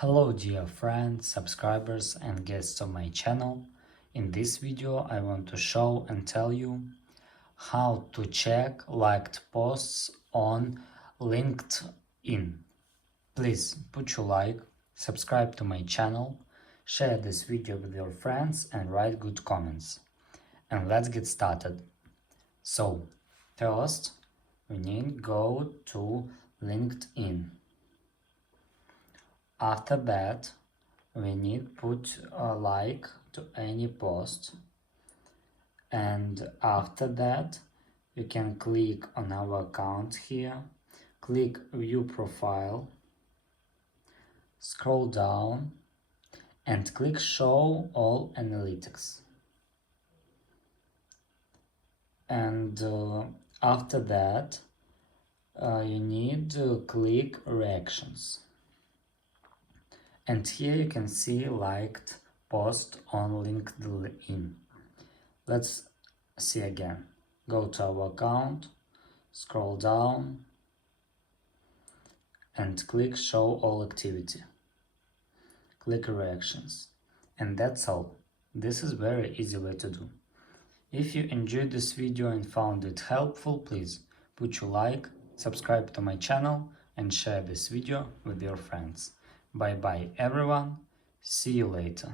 Hello dear friends, subscribers and guests of my channel. In this video I want to show and tell you how to check liked posts on LinkedIn. Please put your like, subscribe to my channel, share this video with your friends and write good comments. And let's get started. So first we need to go to LinkedIn. After that, we need put a like to any post, and after that you can click on our account here, click view profile, scroll down and click show all analytics, and after that you need to click reactions. And here you can see liked post on LinkedIn. Let's see again. Go to our account, scroll down and click show all activity. Click reactions. And that's all. This is very easy way to do. If you enjoyed this video and found it helpful, please put your like, subscribe to my channel and share this video with your friends. Bye bye everyone, see you later.